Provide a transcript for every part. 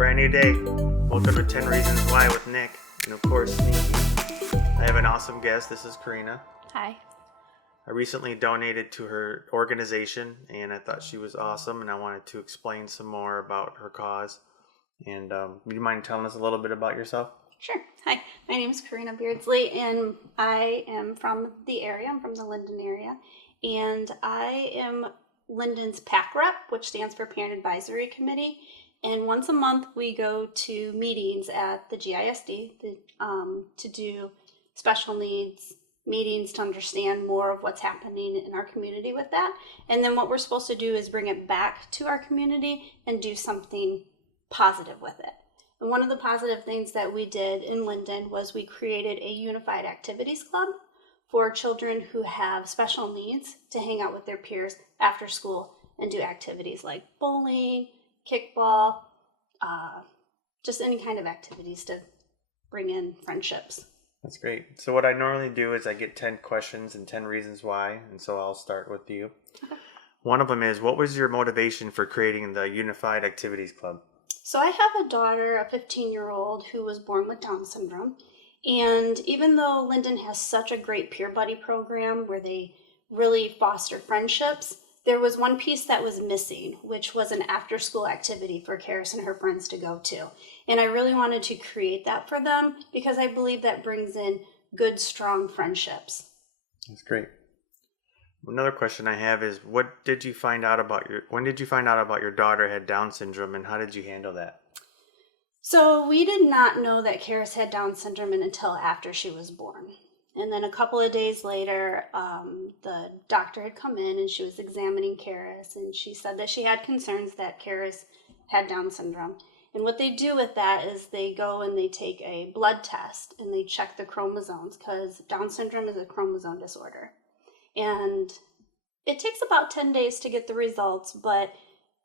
brand new day. Welcome to 10 Reasons Why with Nick, and of course, Sneaky. I have an awesome guest. This is Corena. Hi. I recently donated to her organization, and I thought she was awesome, and I wanted to explain some more about her cause. And would you mind telling us a little bit about yourself? Sure. Hi, my name is Corena Beardsley, and I am from the area. I'm from the Linden area, and I am Linden's PAC rep, which stands for Parent Advisory Committee. And once a month, we go to meetings at the GISD to do special needs meetings to understand more of what's happening in our community with that. And then what we're supposed to do is bring it back to our community and do something positive with it. And one of the positive things that we did in Linden was we created a unified activities club for children who have special needs to hang out with their peers after school and do activities like bowling, kickball, just any kind of activities to bring in friendships. That's great. So what I normally do is I get 10 questions and 10 reasons why, and so I'll start with you. Okay. One of them is, what was your motivation for creating the Unified Activities Club? So I have a daughter, a 15-year-old, who was born with Down syndrome. And even though Linden has such a great peer buddy program where they really foster friendships, there was one piece that was missing, which was an after-school activity for Karis and her friends to go to. And I really wanted to create that for them because I believe that brings in good, strong friendships. That's great. Another question I have is, when did you find out about your daughter had Down syndrome, and how did you handle that? So we did not know that Karis had Down syndrome until after she was born. And then a couple of days later, the doctor had come in and she was examining Karis, and she said that she had concerns that Karis had Down syndrome. And what they do with that is they go and they take a blood test and they check the chromosomes, because Down syndrome is a chromosome disorder. And it takes about 10 days to get the results, but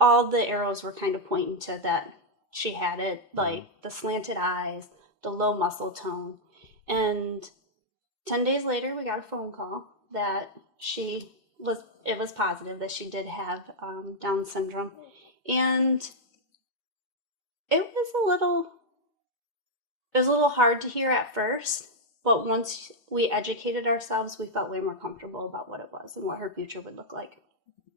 all the arrows were kind of pointing to that she had it, like the slanted eyes, the low muscle tone. And 10 days later, we got a phone call that it was positive that she did have Down syndrome. And it was a little hard to hear at first, but once we educated ourselves, we felt way more comfortable about what it was and what her future would look like.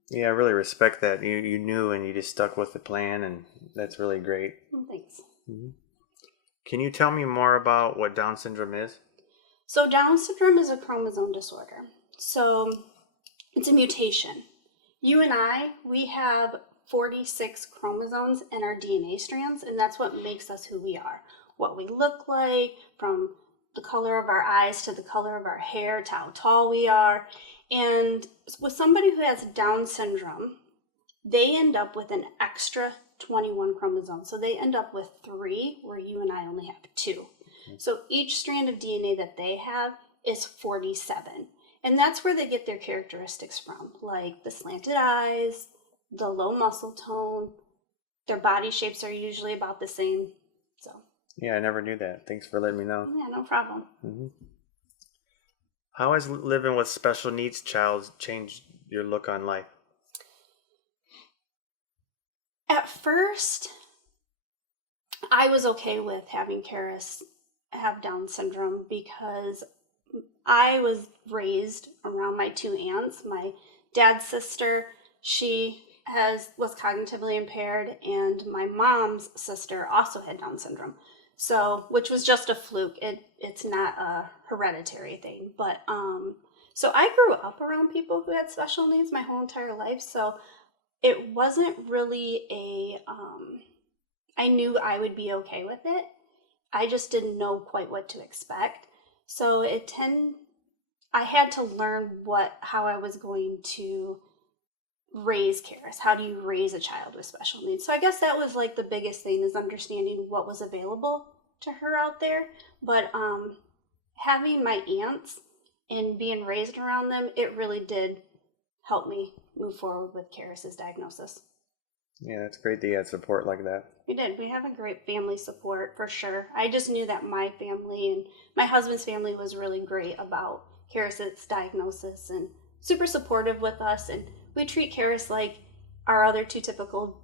Yeah, I really respect that. You knew and you just stuck with the plan, and that's really great. Thanks. Mm-hmm. Can you tell me more about what Down syndrome is? So Down syndrome is a chromosome disorder. So it's a mutation. You and we have 46 chromosomes in our DNA strands, and that's what makes us who we are. What we look like, from the color of our eyes to the color of our hair to how tall we are. And with somebody who has Down syndrome, they end up with an extra 21 chromosomes. So they end up with 3, where you and I only have 2. So each strand of DNA that they have is 47. And that's where they get their characteristics from, like the slanted eyes, the low muscle tone. Their body shapes are usually about the same. So. Yeah, I never knew that. Thanks for letting me know. Yeah, no problem. Mm-hmm. How has living with special needs child changed your look on life? At first, I was okay with having Karis have Down syndrome because I was raised around my 2 aunts. My dad's sister, she was cognitively impaired, and my mom's sister also had Down syndrome. So, which was just a fluke. It's not a hereditary thing. But so I grew up around people who had special needs my whole entire life. So it wasn't really I knew I would be okay with it. I just didn't know quite what to expect. So I had to learn how I was going to raise Karis. How do you raise a child with special needs? So I guess that was like the biggest thing, is understanding what was available to her out there. But having my aunts and being raised around them, it really did help me move forward with Karis's diagnosis. Yeah, that's great that you had support like that. We did. We have a great family support for sure. I just knew that my family and my husband's family was really great about Karis's diagnosis and super supportive with us. And we treat Karis like our other 2 typical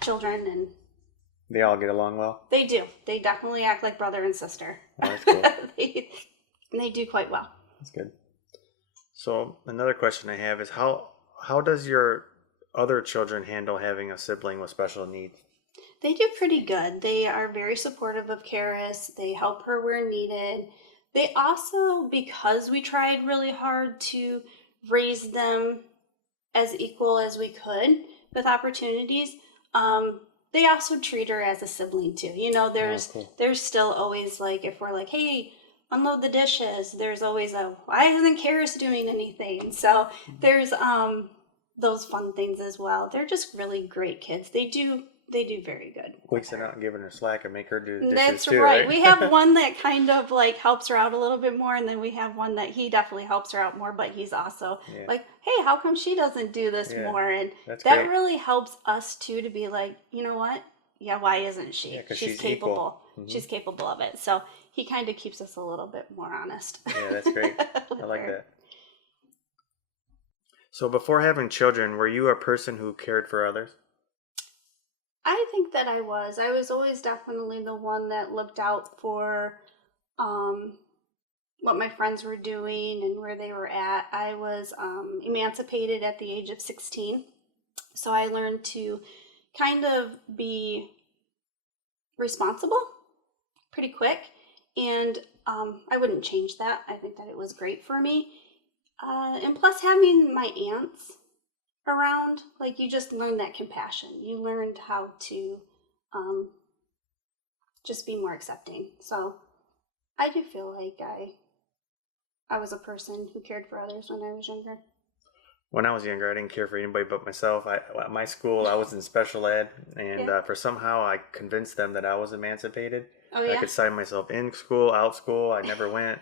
children, and They all get along well? They do. They definitely act like brother and sister. Oh, that's cool. they do quite well. That's good. So another question I have is how does your other children handle having a sibling with special needs? They do pretty good. They are very supportive of Karis. They help her where needed. They also, because we tried really hard to raise them as equal as we could with opportunities, they also treat her as a sibling too. You know, there's still always like, if we're like, hey, unload the dishes, there's always a, why isn't Karis doing anything? So there's those fun things as well. They're just really great kids. They do very good. Weeks are not giving her slack and make her do the dishes That's too, right. We have one that kind of like helps her out a little bit more, and then we have one that he definitely helps her out more, but he's also like, hey, how come she doesn't do this more? And that great. really helps us too to be like, you know what? Yeah, why isn't she? Yeah, she's capable. She's capable of it. So he kind of keeps us a little bit more honest. Yeah, that's great. I like that. So before having children, were you a person who cared for others? I think that I was. I was always definitely the one that looked out for what my friends were doing and where they were at. I was emancipated at the age of 16, so I learned to kind of be responsible pretty quick, and I wouldn't change that. I think that it was great for me. And plus having my aunts around, like, you just learn that compassion. You learned how to just be more accepting. So I do feel like I was a person who cared for others when I was younger. When I was younger, I didn't care for anybody but myself. At my school, I was in special ed, and for somehow I convinced them that I was emancipated. Oh, yeah? I could sign myself in school, out school. I never went.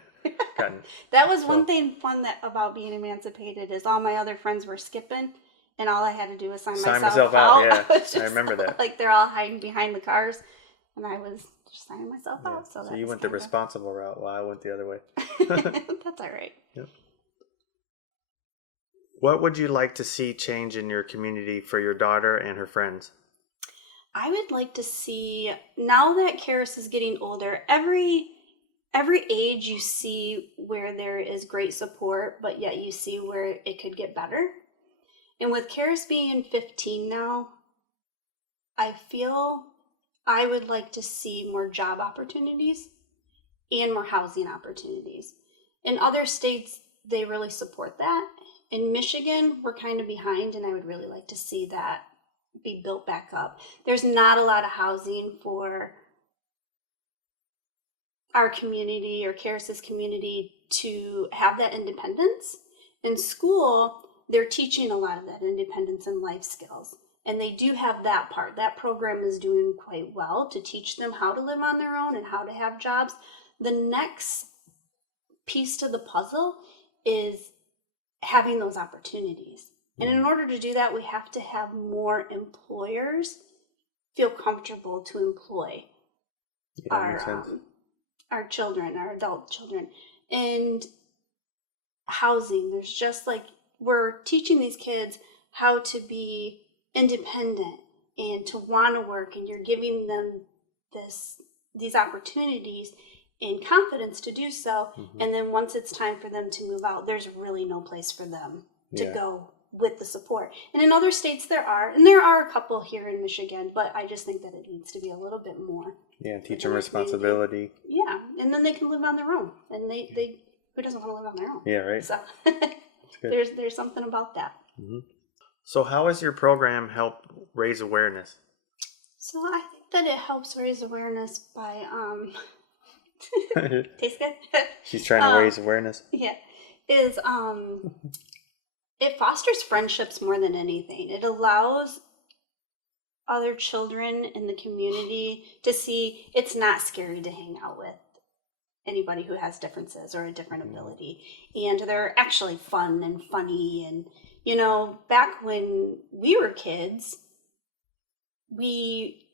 That was one thing fun about being emancipated is all my other friends were skipping. And all I had to do was sign myself out. Yeah, I remember that. Like, they're all hiding behind the cars, and I was just signing myself out. So you went the responsible route, while I went the other way. That's all right. Yep. What would you like to see change in your community for your daughter and her friends? I would like to see, now that Karis is getting older, every age you see where there is great support, but yet you see where it could get better. And with Karis being 15 now, I feel I would like to see more job opportunities and more housing opportunities. In other states, they really support that. In Michigan, we're kind of behind, and I would really like to see that be built back up. There's not a lot of housing for our community or Karis's community to have that independence. In school, they're teaching a lot of that independence and life skills. And they do have that part. That program is doing quite well to teach them how to live on their own and how to have jobs. The next piece to the puzzle is having those opportunities. And in order to do that, we have to have more employers feel comfortable to employ our children, our adult children. And housing, there's just like, we're teaching these kids how to be independent and to want to work, and you're giving them these opportunities and confidence to do so. And then once it's time for them to move out, there's really no place for them to go with the support. And in other states there are a couple here in Michigan, but I just think that it needs to be a little bit more. Yeah, teach them responsibility. Yeah, and then they can live on their own. And they who doesn't want to live on their own? Yeah, right. So there's something about that. So how has your program helped raise awareness? So I think that it helps raise awareness by tastes good. She's trying to raise awareness. Yeah, is it fosters friendships more than anything. It allows other children in the community to see it's not scary to hang out with anybody who has differences or a different ability, and they're actually fun and funny. And you know, back when we were kids, we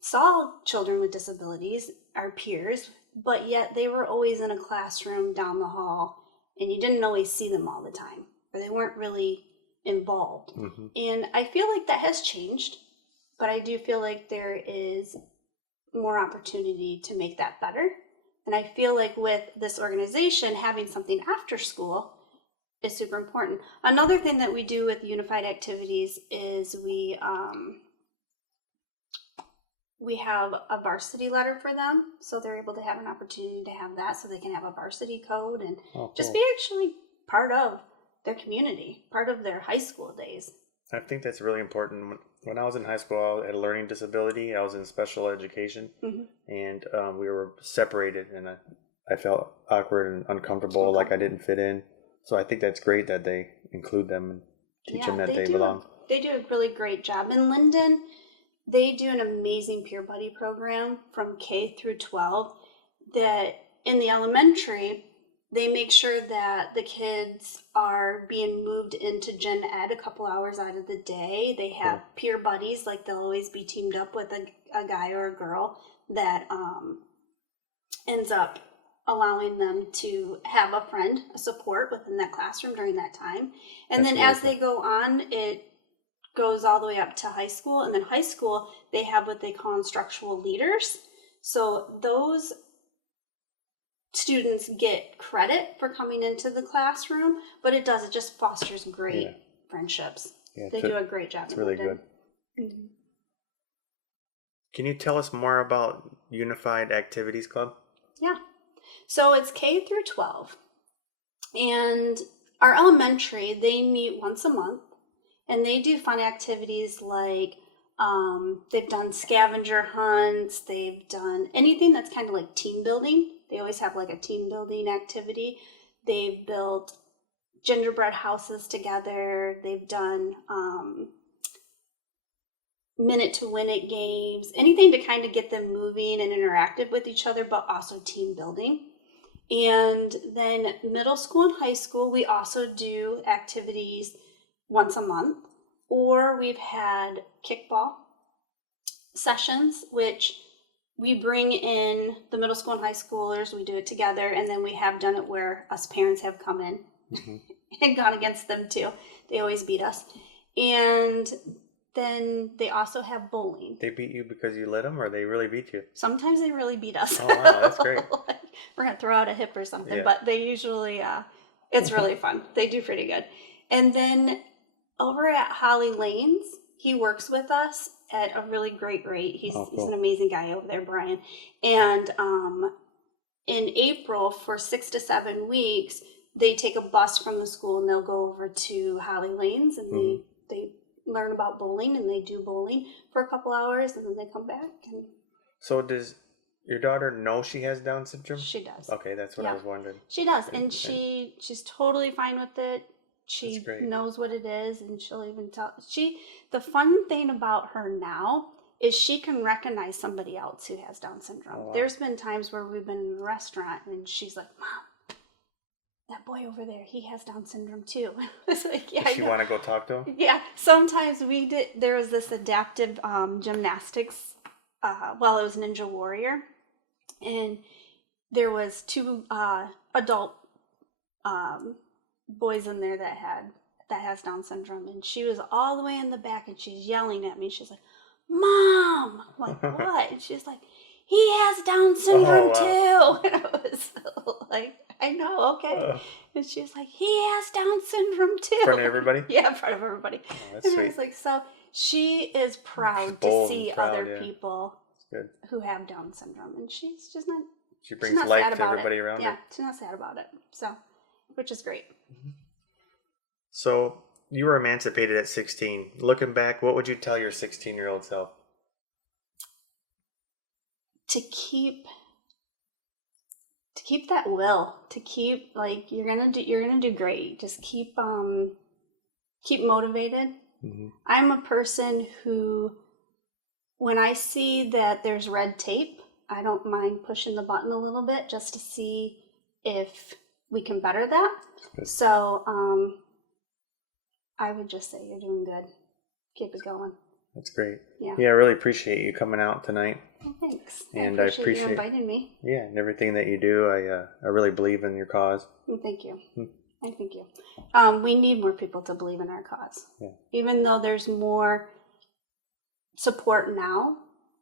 saw children with disabilities, our peers, but yet they were always in a classroom down the hall, and you didn't always see them all the time, or they weren't really involved. And I feel like that has changed. but I do feel like there is more opportunity to make that better. And I feel like with this organization, having something after school is super important. Another thing that we do with Unified Activities is we have a varsity letter for them, so they're able to have an opportunity to have that, so they can have a varsity code and just be actually part of their community, part of their high school days. I think that's really important. When I was in high school, I had a learning disability. I was in special education, and we were separated, and I felt awkward and uncomfortable, like I didn't fit in. So I think that's great that they include them and teach them that they belong. They do a really great job. In Linden, they do an amazing peer buddy program from K through 12 that in the elementary, they make sure that the kids are being moved into gen ed a couple hours out of the day. They have peer buddies, like they'll always be teamed up with a guy or a girl that ends up allowing them to have a friend, a support within that classroom during that time. And then as they go on, it goes all the way up to high school. And then high school, they have what they call instructional leaders. So those students get credit for coming into the classroom, but it just fosters great friendships. They do a great job. It's really good. Can you tell us more about Unified Activities Club? Yeah. So it's K through 12. And our elementary, they meet once a month, and they do fun activities like they've done scavenger hunts, they've done anything that's kind of like team building. They always have like a team building activity. They've built gingerbread houses together. They've done minute to win it games, anything to kind of get them moving and interactive with each other, but also team building. And then middle school and high school, we also do activities once a month, or we've had kickball sessions, which we bring in the middle school and high schoolers, we do it together, and then we have done it where us parents have come in and gone against them too. They always beat us. And then they also have bowling. They beat you because you let them, or they really beat you? Sometimes they really beat us. Oh, wow, that's great. Like, we're going to throw out a hip or something, but they usually, it's really fun. They do pretty good. And then over at Holly Lanes, he works with us at a really great rate. He's an amazing guy over there, Brian. And in April, for 6 to 7 weeks, they take a bus from the school and they'll go over to Holly Lanes and they learn about bowling, and they do bowling for a couple hours, and then they come back. And so does your daughter know she has Down syndrome? She does. Okay, that's what I was wondering. She does, and she's totally fine with it. She knows what it is, and she'll even tell. The fun thing about her now is she can recognize somebody else who has Down syndrome. Oh, wow. There's been times where we've been in a restaurant, and she's like, "Mom, that boy over there, he has Down syndrome too." It's like, yeah. Does she want to go talk to him? Yeah. Sometimes we did. There was this adaptive gymnastics. It was Ninja Warrior, and there was 2 adult boys in there that has Down syndrome, and she was all the way in the back, and she's yelling at me. She's like, "Mom!" I'm like, "What?" And she's like, "He has Down syndrome too." And I was like, "I know, okay." And she was like, "He has Down syndrome too." In front of everybody? Yeah, in front of everybody. Oh, that's and sweet. I was like, so she is proud to see other people who have Down syndrome, and she's just not. She brings life to everybody around her. Yeah, she's not sad about it. So, which is great. So you were emancipated at 16. Looking back, what would you tell your 16-year-old self? To keep that will, to keep, like, you're gonna do great. Just keep motivated. I'm a person who, when I see that there's red tape, I don't mind pushing the button a little bit just to see if we can better that. So I would just say you're doing good. Keep it going. That's great. Yeah, I really appreciate you coming out tonight. Well, thanks. And I appreciate you inviting me. Yeah, and everything that you do. I really believe in your cause. Well, thank you. Thank you. We need more people to believe in our cause. Yeah. Even though there's more support now.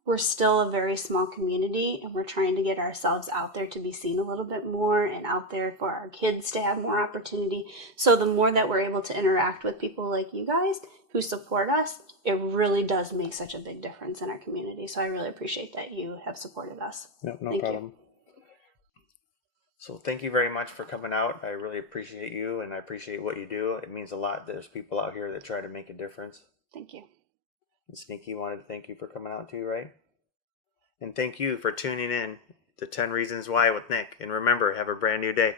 We're still a very small community, and we're trying to get ourselves out there to be seen a little bit more, and out there for our kids to have more opportunity. So the more that we're able to interact with people like you guys who support us, it really does make such a big difference in our community. So I really appreciate that you have supported us. No Thank problem. You. So thank you very much for coming out. I really appreciate you, and I appreciate what you do. It means a lot. There's people out here that try to make a difference. Thank you. And Sneaky wanted to thank you for coming out too, right? And thank you for tuning in to 10 Reasons Why with Nick. And remember, have a brand new day.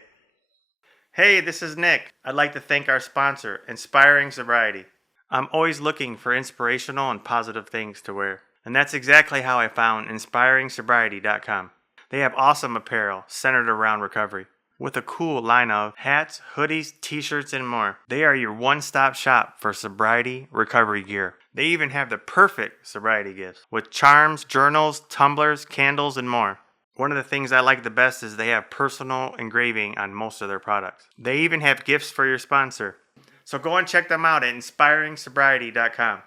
Hey, this is Nick. I'd like to thank our sponsor, Inspiring Sobriety. I'm always looking for inspirational and positive things to wear. And that's exactly how I found inspiringsobriety.com. They have awesome apparel centered around recovery, with a cool line of hats, hoodies, t-shirts, and more. They are your one-stop shop for sobriety recovery gear. They even have the perfect sobriety gifts, with charms, journals, tumblers, candles, and more. One of the things I like the best is they have personal engraving on most of their products. They even have gifts for your sponsor. So go and check them out at inspiringsobriety.com.